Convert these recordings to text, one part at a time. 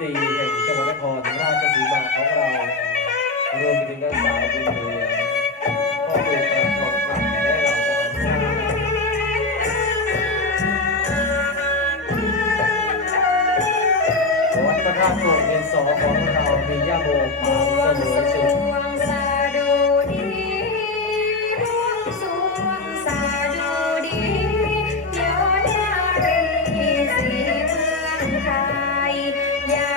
ดีแห่งจังหวัดนครราชสีมาของเรารวมไปถึงนางสาวบุญเรือนพ่อปู่ตาทองคำและเหล่าทหาราวัดพระธาตุโป่งเงินสอของเรามีย่าโมปางเสมสอสุดรวงสาดูดีบวงสรวงสาดูดียอดนารีสีเมืองไทยยา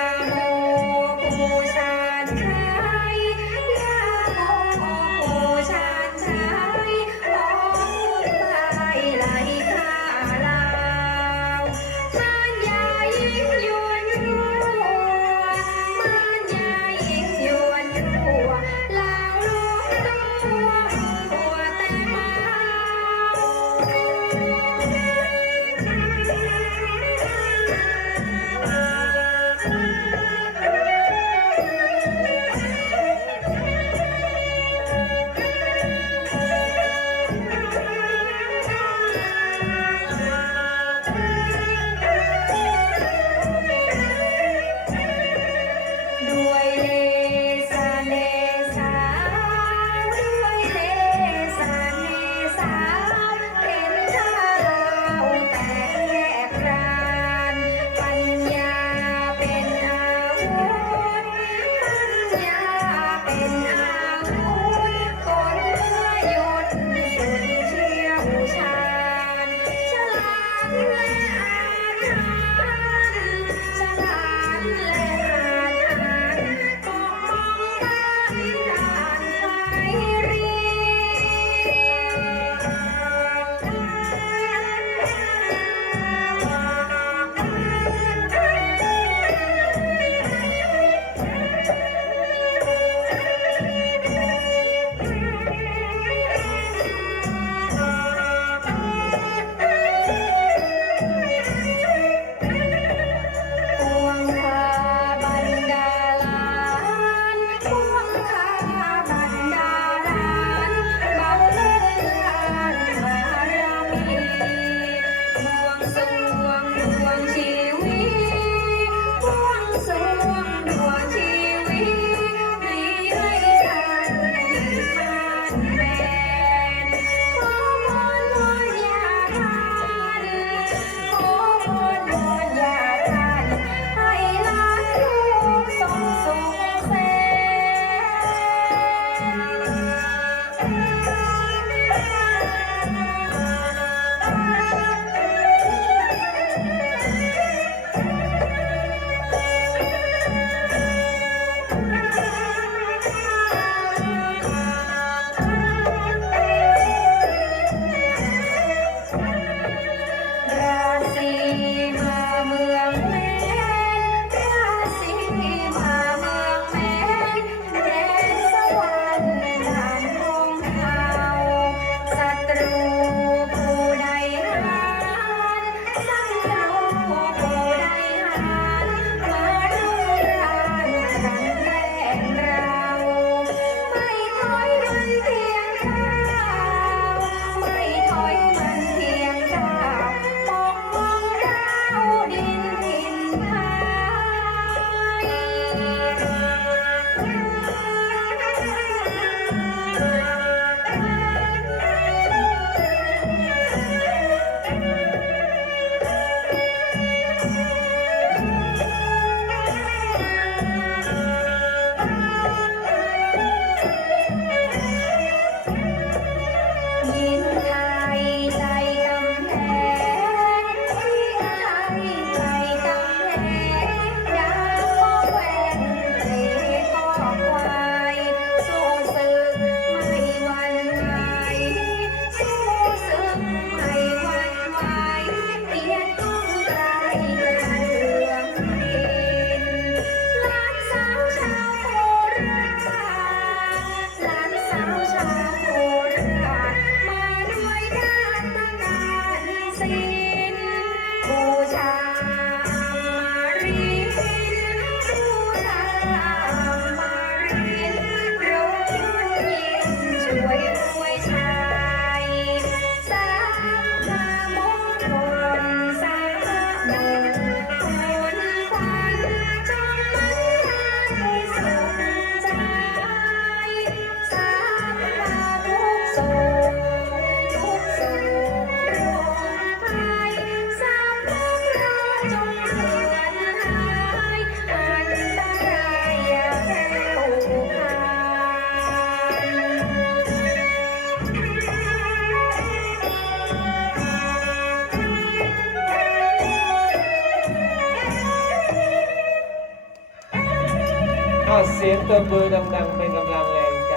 เสียงตบมือดังๆเป็นกำลังแรงใจ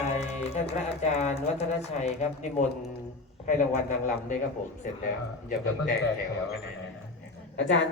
ท่านพระอาจารย์วัฒนชัยครับนิมนต์ให้รางวัลนางลำด้วยครับผมเสร็จแล้วอย่าเพิ่งแตกแถวกันนะอาจารย์